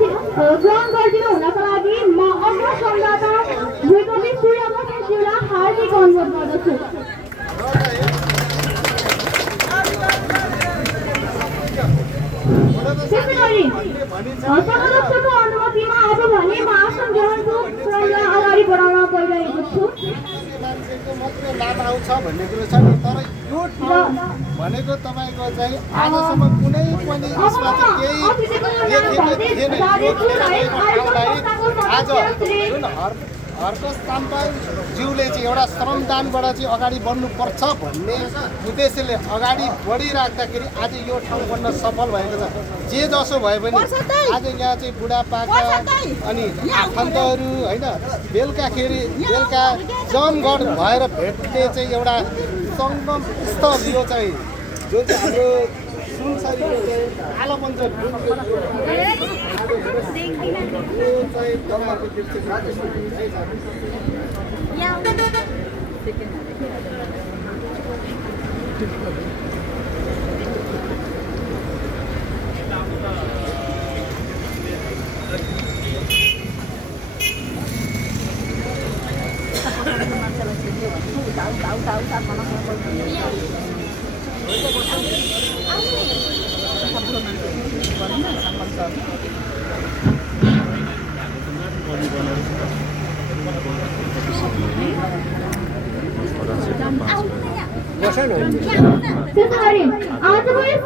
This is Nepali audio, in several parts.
ग्रहण गरिदिनु हुनका लागि म अग्र संवाददाता भूमिकवि सूर्यप्रकाशज्यूलाई हार्दिक अनुरोध गर्दछु। त्यसै गरी सभाध्यक्षको अनुमतिमा अब भने म आसन ग्रहणको क्रमलाई अगाडि बढाउन गइरहेको छु। मात्र लाभ आउँछ भन्ने कुरो छ नि, तर यो ठाउँ भनेको तपाईँको चाहिँ आजसम्म कुनै पनि यसमा चाहिँ केही देखेको थिएन। आज जुन हर्कस ताम्पाज्यूले चाहिँ एउटा श्रमदानबाट चाहिँ अगाडि बढ्नुपर्छ भन्ने उद्देश्यले अगाडि बढिराख्दाखेरि आज यो ठाउँ बन्न सफल भएको छ। जे जसो भए पनि आज यहाँ चाहिँ बुढापाका अनि आफन्तहरू होइन बेलुका जमघट भएर भेट्ने चाहिँ एउटा सङ्गम स्थल यो चाहिँ जुन चाहिँ हाम्रो सुनसरीको चाहिँ कालोपञ्चर आजको यस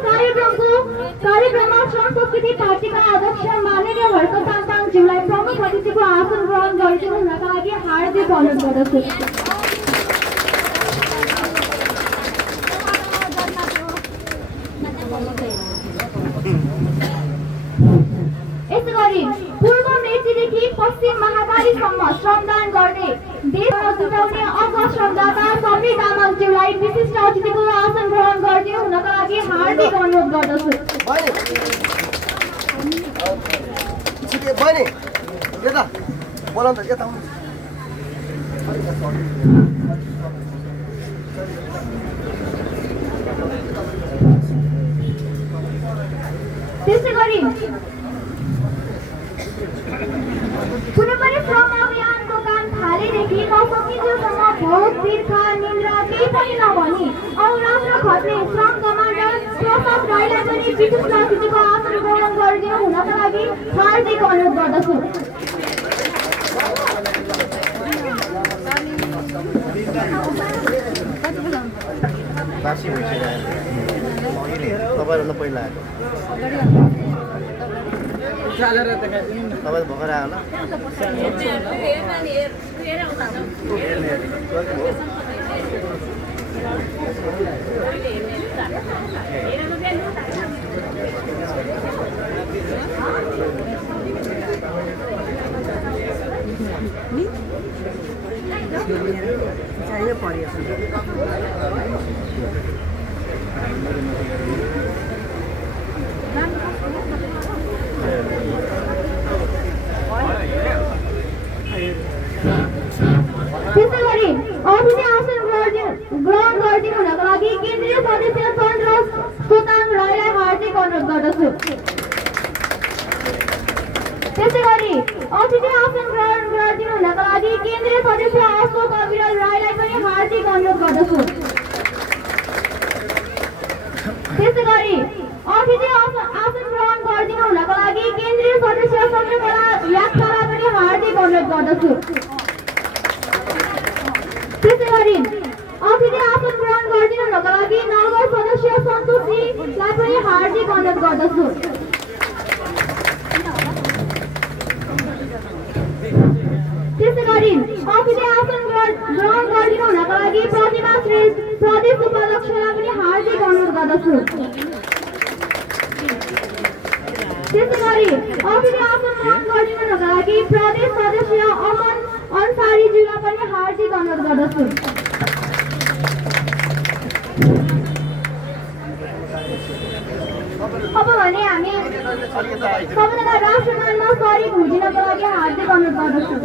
कार्यक्रममा श्रम संस्कृति पार्टीका अध्यक्ष माननीय हर्कस ताम्पाज्यूलाई प्रमुख अतिथिको आसन ग्रहण गरिदिनु हुनका लागि हार्दिक अनुरोध गर्दछु। यसै गरी पूर्व मेचीदेखि पश्चिम महाकालीसम्म श्रमदान गर्ने देशमा जुटाउने अग्र श्रमदाता समीर तामाङज्यूलाई विशिष्ट अतिथिको आसन ग्रहण गरिदिनु हुनका लागि हार्दिक अनुरोध गर्दछु। त्यसै गरी कुनै पनि श्रम अभियानको काम थालेदेखि नसकिन्जेलसम्म भोक तिर्खा निन्द्रा केही पनि नभनी औरात्र खट्ने श्रम कमान्डर प्रसाद राईलाई पनि विशिष्ट अतिथिको आसन ग्रहण गरिदिनु हुनका लागि हार्दिक अनुरोध गर्दछु। तपाईँहरू पहिला आएको तपाईँ भर्खर आयो होला। त्यसै गरी अतिथि आसन ग्रहण गरिदिनु हुनका लागि केन्द्रीय सदस्य सन्तोष सोताङ राईलाई हार्दिक अनुरोध गर्दछु। त्यसै गरी अतिथि आसन ग्रहण गरिदिनु हुनका लागि केन्द्रीय सदस्य अशोक अविरल राईलाई पनि हार्दिक अनुरोध गर्दछु। त्यसै गरी अतिथि आसन ग्रहण गरिदिनु हुनका लागि केन्द्रीय सदस्य चन्द्रकला यात्रालाई पनि हार्दिक अनुरोध गर्दछु। त्यसै गरी अतिथि आसन ग्रहण गरिदिनु हुनका लागि नगर सदस्य सन्तोषजीलाई पनि हार्दिक अनुरोध गर्दछु। त्यसै गरी अतिथि आसन ग्रहण गरिदिनु हुनका लागि प्रतिमा श्री प्रदेश उपाध्यक्षलाई पनि हार्दिक अनुरोध गर्दछु। त्यसै गरी अतिथि आसन ग्रहण गरिदिनु हुनका लागि प्रदेश सदस्य अमन अन्सारीज्यूलाई पनि हार्दिक अनुरोध गर्दछु। अब भने हामी सबैजना राष्ट्रगानमा सरिक हुजिनको लागि हार्दिक अनुरोध गर्दछु।